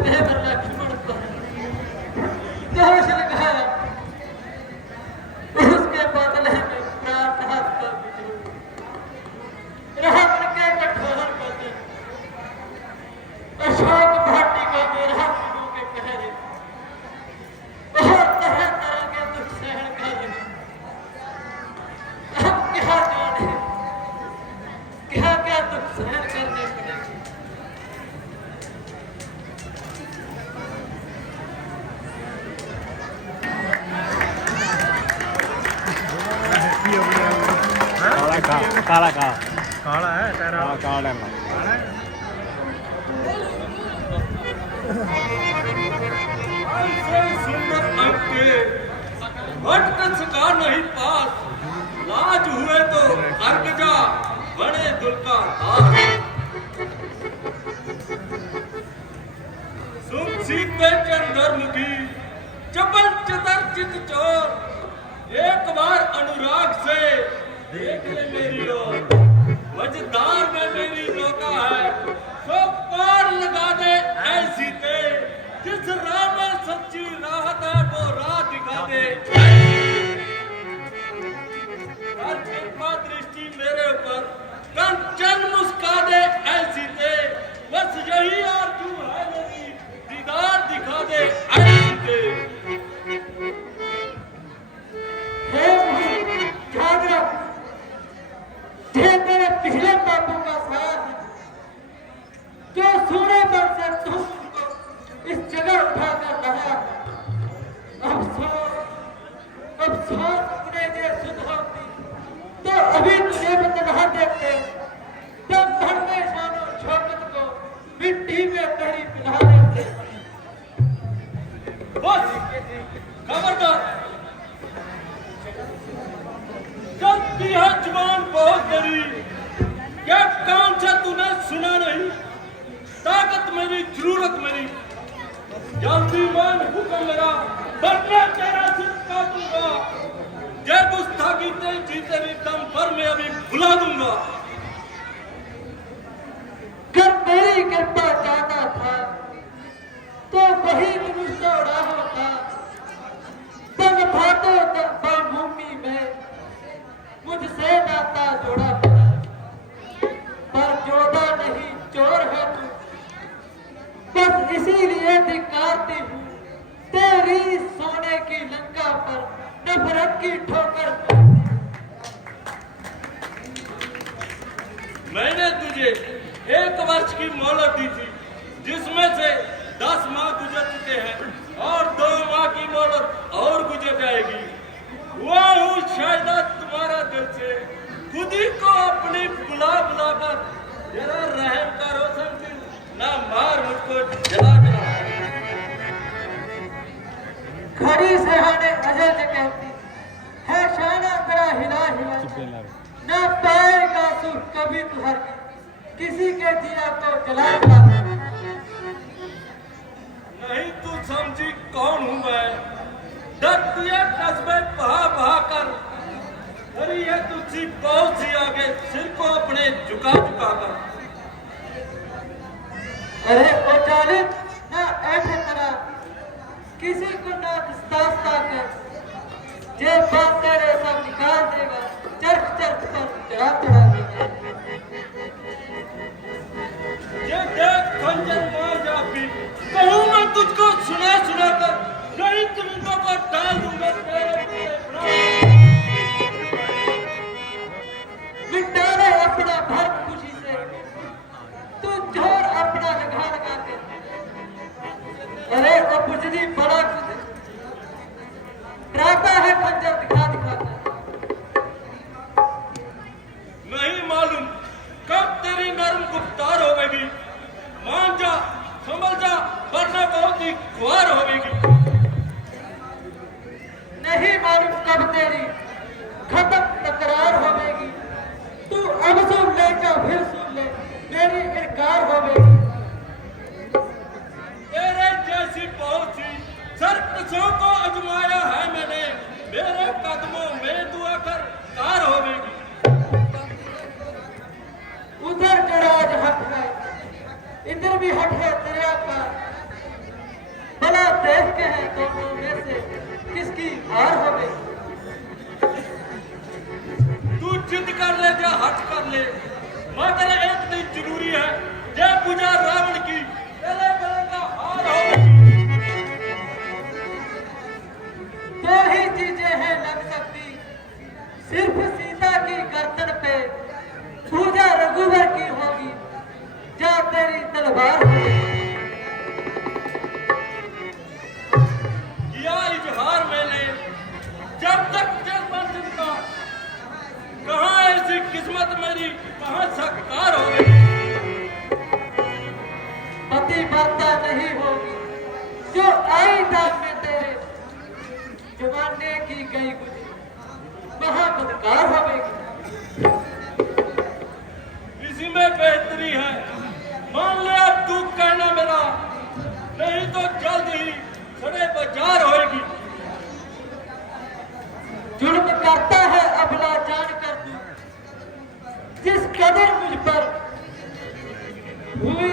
സ്നേഹമല്ല काला काला काला है तेरा हाँ काला। है नहीं पास लाज हुए तो अर्ग जा बड़े दुर्गा सुख सीख चंदर मुखी चपल चतर चित चोर एक बार अनुराग से देख ले मेरी ओर। मझदार में मेरी नौका है। अपने तो खबरदार। चलती है ज़ुबान बहुत क्या कान से तूने सुना नहीं, ताकत मेरी, ज़रूरत मेरी। जल्दी मान हुक्म मेरा वरना तेरा सिर काटूँगा। जय गुस्ताखी तेरी जी तेरी दम पर मैं अभी भुला दूँगा। कर मेरी कृपा चाहता था तो वही मनुष्य उड़ा होता तब था तो तब भूमि में, मुझसे नाता जोड़ा होता पर जोड़ा नहीं, चोर है तू। बस इसीलिए धिकारती हूँ, तेरी सोने की लंका पर नफरत की ठोकर। मैंने तुझे एक वर्ष की मोहलत दी थी, जिसमें से दस माह गुजर चुके हैं और दो माह की मोहलत और गुजर जाएगी। हुआ हूँ शायद तुम्हारा दिल से खुद ही को अपनी तुहर किसी के दिया तो जला जला नहीं तू समझी कौन हूँ मैं? डर दिया कस्बे बहा बहा कर। अरे ये तुझी बहुत सी आगे सिर को अपने झुका झुका कर। अरे ओ जालिम ना ऐसे तरह। किसी को ना दास्ता कर। जे बात तेरे सब निकाल देगा। चरख चरख पर चढ़ा चढ़ा ये देख खंजर मार जा भी। कहूँ मैं तुझको सुना सुना कर नहीं तुमको को डाल दूँगा तेरे वरना बहुत ही खुआर होगी नहीं मालूम कब हैं दोनों में से? किसकी हार हो गई? तू जिद कर ले या हट कर ले। मगर एक दिन ज़रूरी है, जय पूजा रावण की। मेरी कहाँ सत्कार हो गई पति बनता नहीं होगी जो आई दाम में तेरे जमाने की गई गुजरी महाबदकार होगी इसी में बेहतरी है मान ले अब तू कहना मेरा नहीं तो जल्द ही सड़े बाज़ार होएगी जुल्म करता है अबला जान कदर मुझ पर हुई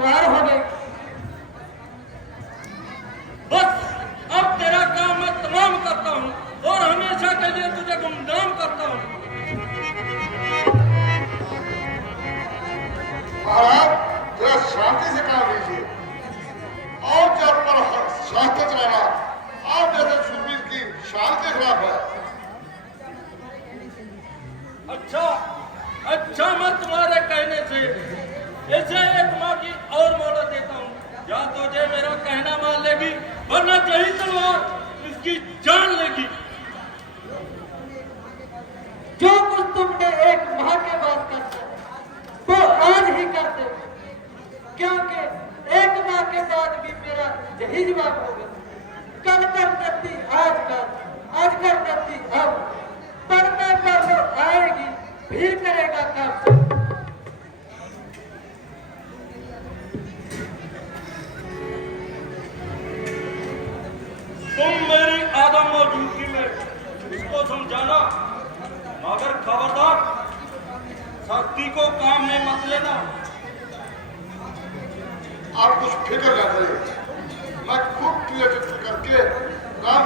এবার হবে यही तलवार इसकी जान लेगी। जो कुछ तुमने एक माह के बाद करना वो आज ही कर दो। क्योंकि एक माह के बाद भी मेरा यही जवाब होगा। कल कर देती आज कर आज कर देती अब। पर वो आएगी फिर करेगा काम। तुम मेरी आदम मौजूदगी में इसको समझाना। मगर खबरदार, शक्ति को काम में मत लेना। आप कुछ फ़िक्र ना करें मैं खूब क्रिएटिव करके काम